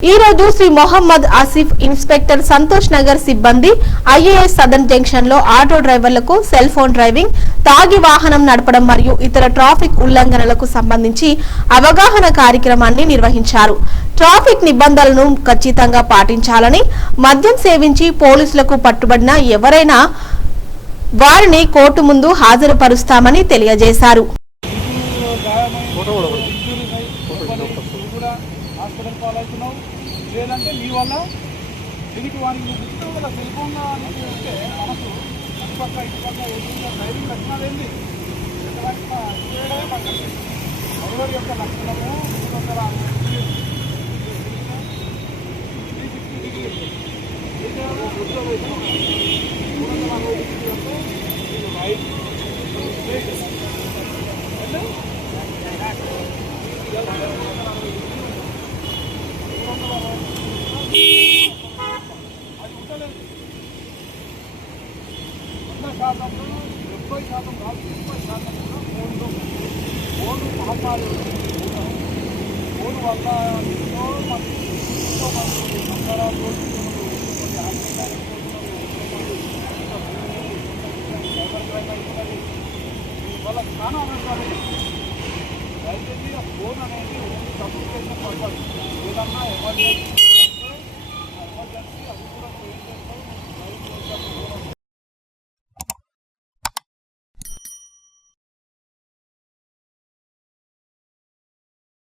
ఈ రోజు శ్రీ మొహమ్మద్ ఆసిఫ్ ఇన్స్పెక్టర్ సంతోష్ నగర్ సిబ్బంది ఐఏఎస్ సదన్ జంక్షన్లో ఆటో డ్రైవర్లకు సెల్ ఫోన్ డ్రైవింగ్ తాగి వాహనం నడపడం మరియు ఇతర ట్రాఫిక్ ఉల్లంఘనలకు సంబంధించి అవగాహన కార్యక్రమాన్ని నిర్వహించారు. ట్రాఫిక్ నిబంధనలను ఖచ్చితంగా పాటించాలని మద్యం సేవించి పోలీసులకు పట్టుబడిన ఎవరైనా వారిని కోర్టు ముందు హాజరుపరుస్తామని తెలియజేశారు. ఫోటో కూడా ఒకటి. హాస్పిటల్ పాలవుతున్నావు. లేదంటే నీ వల్ల దీనికి వానికి నువ్వు ఇష్టం కదా సెల్ ఫోన్ అనేది ఉంటే మనసు అటుపక్క ఇటుపక్క ఎదురుగా డ్రైవింగ్ లక్షణాలు ఏంటి? చేయడమే పక్కన ఎవరి యొక్క లక్షణము మూడు వందల త్రీ సిక్స్టీ డిగ్రీ మూడు వందల అరవై డిగ్రీ అంటే శాతంలో డెబ్బై శాతం కాదు ముప్పై శాతం కూడా ఫోన్లో ఫోన్ మహమ్మారి ఫోన్ వల్ల ఎంతో మంది ఎంతో మంది సంసారాలు కోల్పోతున్నారు, కొన్ని ఆర్థికాలు కోల్పోతున్నారు, ఎంతో మంది సైబర్ క్రైమ్ అవుతున్నది. దీనివల్ల చాలా అనర్థాలు ఉన్నాయి. దయచేసి ఆ ఫోన్ అనేది ఓన్లీ కమ్యూనికేషన్ పర్పస్ ఏదన్నా ఎమర్జెన్సీ